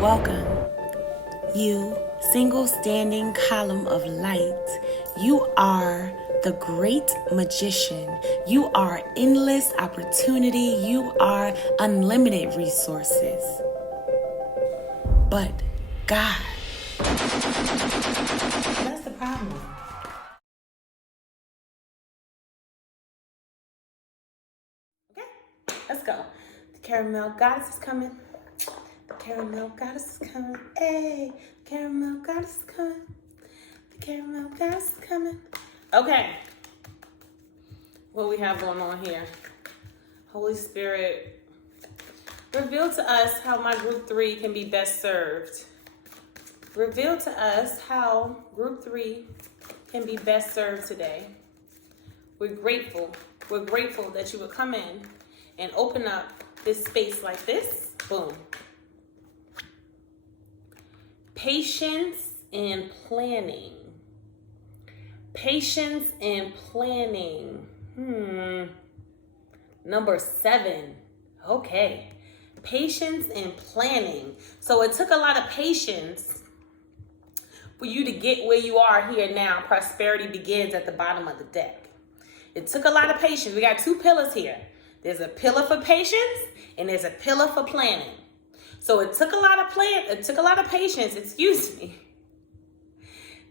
Welcome, you single standing column of light. You are the great magician. You are endless opportunity. You are unlimited resources. But God. That's the problem. Okay, let's go. The caramel goddess is coming. The caramel goddess is coming. Hey, the caramel goddess is coming. The caramel goddess is coming. Okay. What we have going on here? Holy Spirit, reveal to us how my group 3 can be best served. Reveal to us how group 3 can be best served today. We're grateful. We're grateful that you would come in and open up this space like this. Boom. Patience and planning. Patience and planning. Number 7. Okay. Patience and planning. So it took a lot of patience for you to get where you are here now. Prosperity begins at the bottom of the deck. It took a lot of patience. We got 2 pillars here. There's a pillar for patience and there's a pillar for planning. So it took a lot of patience, excuse me.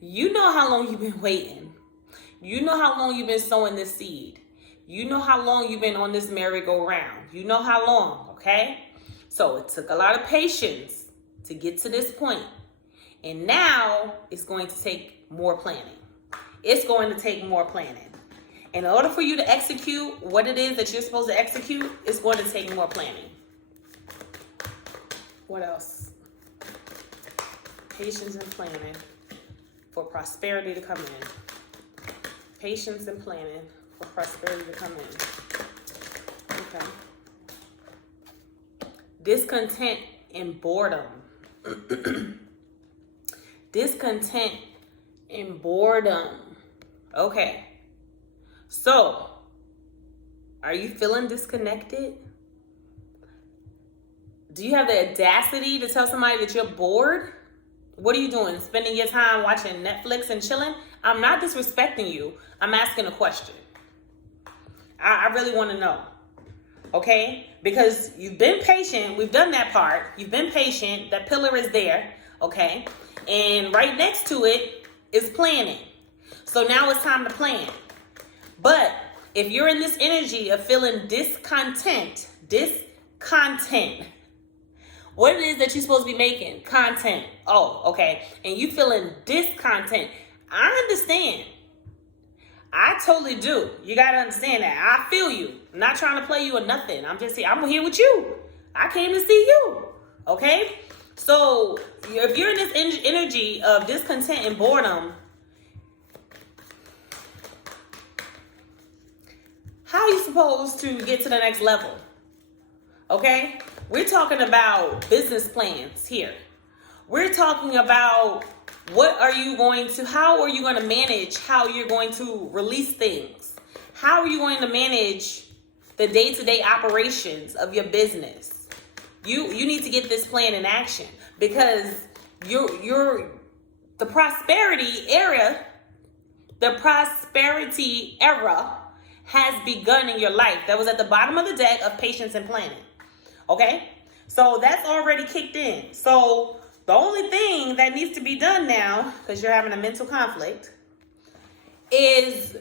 You know how long you've been waiting. You know how long you've been sowing this seed. You know how long you've been on this merry-go-round. You know how long, okay? So it took a lot of patience to get to this point. And now it's going to take more planning. It's going to take more planning. In order for you to execute what it is that you're supposed to execute, it's going to take more planning. What else? Patience and planning for prosperity to come in. Patience and planning for prosperity to come in. Okay. Discontent and boredom. Discontent and boredom. Okay. So, are you feeling disconnected? Do you have the audacity to tell somebody that you're bored? What are you doing? Spending your time watching Netflix and chilling? I'm not disrespecting you. I'm asking a question. I really want to know. Okay? Because you've been patient. We've done that part. You've been patient. That pillar is there. Okay? And right next to it is planning. So now it's time to plan. But if you're in this energy of feeling discontent, what it is that you're supposed to be making? Content. Oh, okay. And you feeling discontent. I understand. I totally do. You got to understand that. I feel you. I'm not trying to play you or nothing. I'm just here. I'm here with you. I came to see you. Okay? So if you're in this energy of discontent and boredom, how are you supposed to get to the next level? Okay? We're talking about business plans here. We're talking about how are you going to manage how you're going to release things? How are you going to manage the day-to-day operations of your business? You need to get this plan in action because the prosperity era has begun in your life. That was at the bottom of the deck of patience and planning. Okay? So that's already kicked in. So the only thing that needs to be done now, because you're having a mental conflict, is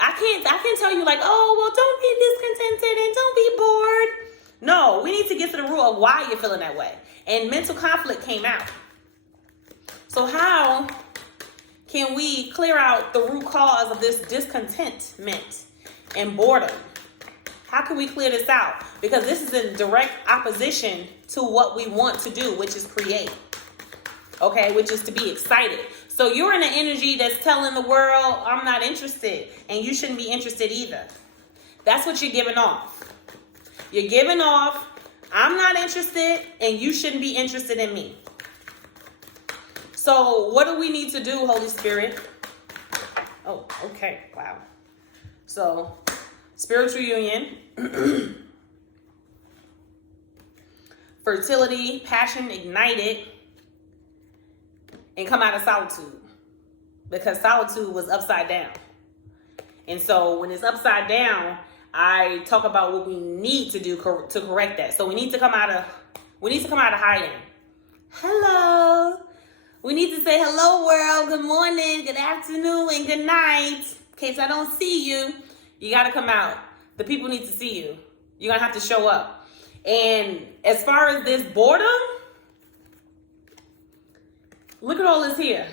I can't tell you like, oh, well, don't be discontented and don't be bored. No, we need to get to the root of why you're feeling that way. And mental conflict came out. So how can we clear out the root cause of this discontentment and boredom? How can we clear this out? Because this is in direct opposition to what we want to do, which is create. Okay, which is to be excited. So you're in an energy that's telling the world, I'm not interested, and you shouldn't be interested either. That's what you're giving off. You're giving off, I'm not interested, and you shouldn't be interested in me. So what do we need to do, Holy Spirit? Oh, okay, wow. So, spiritual union. fertility, passion ignited, and come out of solitude. Because solitude was upside down. And so when it's upside down, I talk about what we need to do to correct that. So we need to come out of hiding. Hello. We need to say hello, world. Good morning, good afternoon, and good night. In case I don't see you, you got to come out. The people need to see you. You're going to have to show up. And as far as this boredom, look at all this here.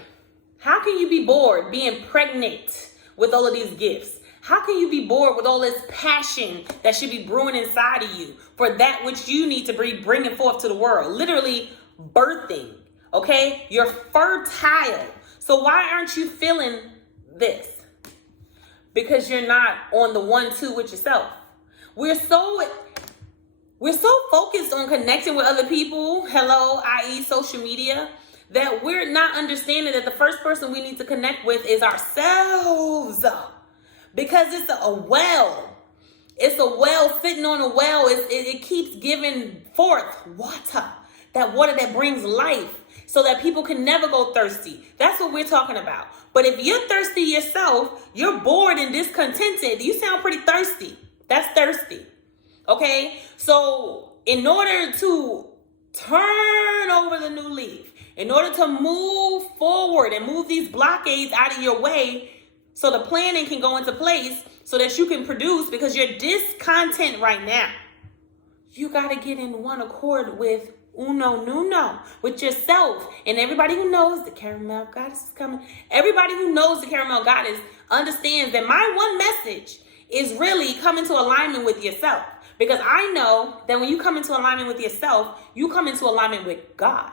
How can you be bored being pregnant with all of these gifts? How can you be bored with all this passion that should be brewing inside of you for that which you need to be bringing forth to the world? Literally birthing, okay? You're fertile. So why aren't you feeling this? Because you're not on the 1-2 with yourself. We're so focused on connecting with other people, i.e. social media, that we're not understanding that the first person we need to connect with is ourselves. Because it's a well. It's a well sitting on a well. It keeps giving forth water. That water that brings life so that people can never go thirsty. That's what we're talking about. But if you're thirsty yourself, you're bored and discontented, you sound pretty thirsty. That's thirsty. Okay? So in order to turn over the new leaf, in order to move forward and move these blockades out of your way so the planning can go into place so that you can produce, because you're discontent right now, you got to get in one accord with with yourself. And everybody who knows the caramel goddess is coming, everybody who knows the caramel goddess understands that my one message is really come into alignment with yourself. Because I know that when you come into alignment with yourself, you come into alignment with God.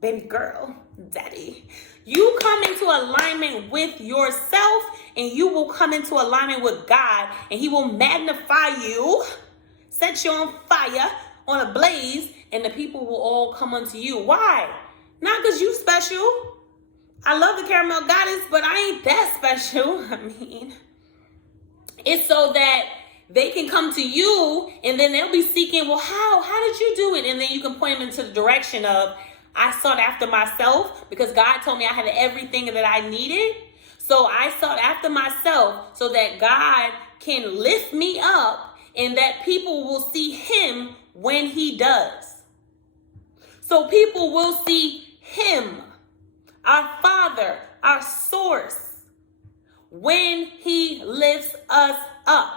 Baby girl, daddy. You come into alignment with yourself and you will come into alignment with God, and he will magnify you, set you on fire, on a blaze, and the people will all come unto you. Why? Not because you special. I love the caramel goddess, but I ain't that special. I mean, it's so that they can come to you, and then they'll be seeking, well, how did you do it? And then you can point them into the direction of, I sought after myself because God told me I had everything that I needed. So I sought after myself so that God can lift me up and that people will see him when he does. So people will see him, our Father, our source, when he lifts us up.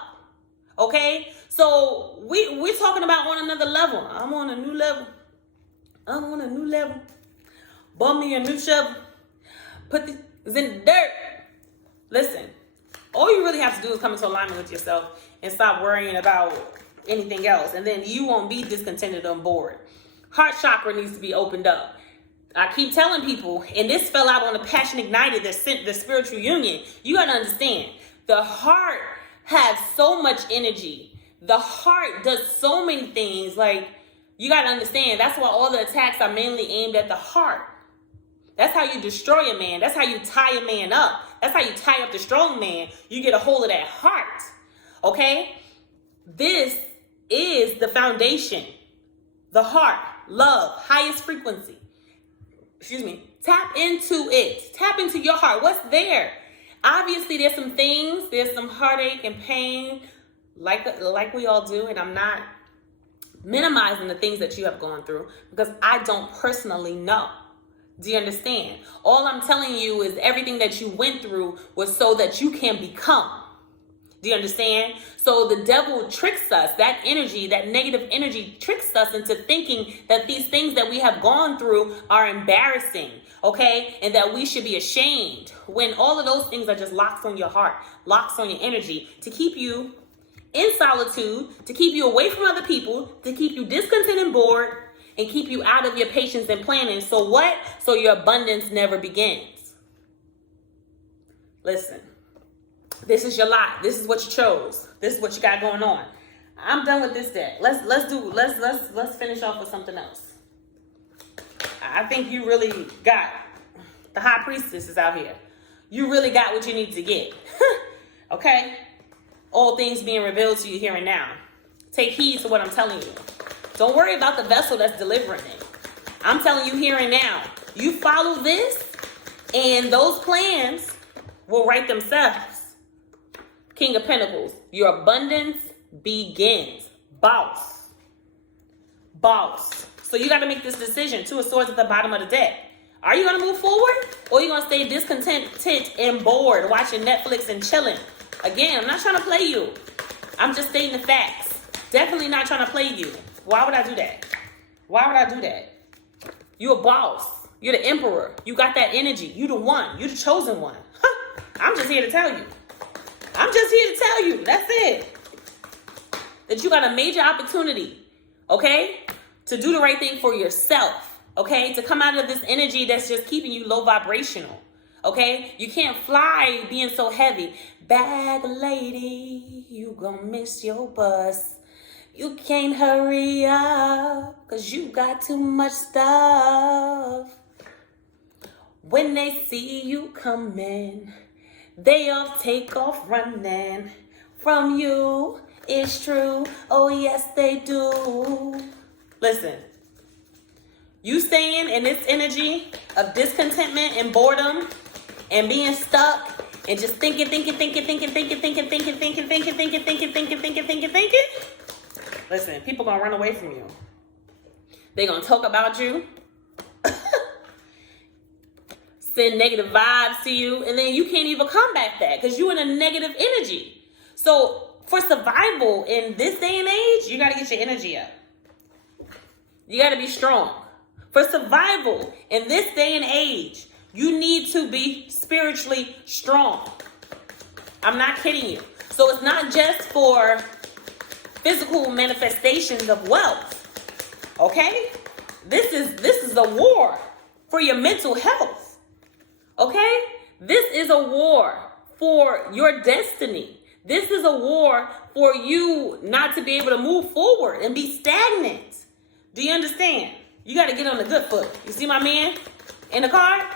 Okay? So we're talking about on another level. I'm on a new level. Bum me a new shovel. Put these in the dirt. Listen, all you really have to do is come into alignment with yourself and stop worrying about anything else. And then you won't be discontented on board. Heart chakra needs to be opened up. I keep telling people, and this fell out on the Passion Ignited, the spiritual union. You got to understand, the heart has so much energy. The heart does so many things. Like, you got to understand, that's why all the attacks are mainly aimed at the heart. That's how you destroy a man. That's how you tie a man up. That's how you tie up the strong man. You get a hold of that heart. Okay? This is the foundation. The heart, love, highest frequency. Tap into it. Tap into your heart. What's there? Obviously, there's some things. There's some heartache and pain, like we all do. And I'm not minimizing the things that you have gone through because I don't personally know. Do you understand? All I'm telling you is everything that you went through was so that you can become. Do you understand? So the devil tricks us, that energy, that negative energy tricks us into thinking that these things that we have gone through are embarrassing, okay? And that we should be ashamed, when all of those things are just locks on your heart, locks on your energy to keep you in solitude, to keep you away from other people, to keep you discontent and bored, and keep you out of your patience and planning. So what? So your abundance never begins. Listen, this is your lot. This is what you chose. This is what you got going on. I'm done with this deck. Let's finish off with something else. I think you really got, the high priestess is out here. You really got what you need to get. Okay? All things being revealed to you here and now. Take heed to what I'm telling you. Don't worry about the vessel that's delivering it. I'm telling you here and now, you follow this and those plans will write themselves. King of Pentacles, your abundance begins. Boss. Boss. So you got to make this decision. Two of Swords at the bottom of the deck. Are you going to move forward? Or are you going to stay discontented and bored watching Netflix and chilling? Again, I'm not trying to play you. I'm just stating the facts. Definitely not trying to play you. Why would I do that? Why would I do that? You a boss. You're the emperor. You got that energy. You the one. You the chosen one. Huh. I'm just here to tell you. I'm just here to tell you. That's it. That you got a major opportunity, okay? To do the right thing for yourself, okay? To come out of this energy that's just keeping you low vibrational, okay? You can't fly being so heavy. Bag lady, you gonna miss your bus. You can't hurry up, cause you got too much stuff. When they see you coming, they all take off running from you. It's true, oh yes they do. Listen, you staying in this energy of discontentment and boredom and being stuck and just thinking. Listen, people gonna run away from you. They gonna talk about you, send negative vibes to you, and then you can't even combat that because you in a negative energy. So for survival in this day and age, you gotta get your energy up. You gotta be strong. For survival in this day and age, you need to be spiritually strong. I'm not kidding you. So it's not just for physical manifestations of wealth. Okay? This is a war for your mental health. Okay? This is a war for your destiny. This is a war for you not to be able to move forward and be stagnant. Do you understand? You got to get on the good foot. You see my man in the car?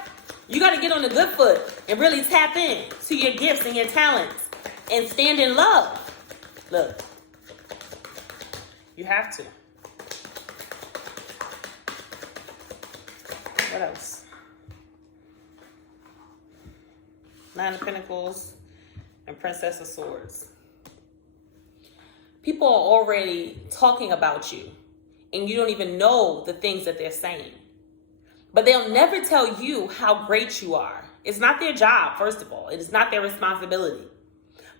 You got to get on the good foot and really tap in to your gifts and your talents and stand in love. Look, you have to. What else? Nine of Pentacles and Princess of Swords. People are already talking about you, and you don't even know the things that they're saying. But they'll never tell you how great you are. It's not their job, first of all. It is not their responsibility.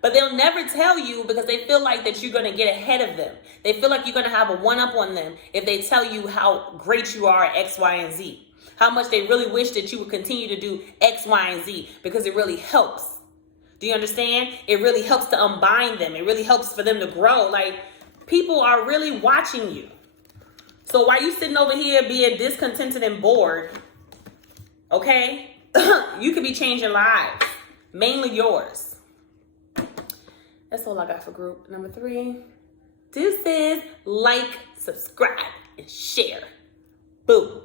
But they'll never tell you because they feel like that you're going to get ahead of them. They feel like you're going to have a one-up on them if they tell you how great you are at X, Y, and Z. How much they really wish that you would continue to do X, Y, and Z because it really helps. Do you understand? It really helps to unbind them. It really helps for them to grow. Like, people are really watching you. So while you sitting over here being discontented and bored, okay, you could be changing lives, mainly yours. That's all I got for group number 3. Deuces, like, subscribe, and share. Boom.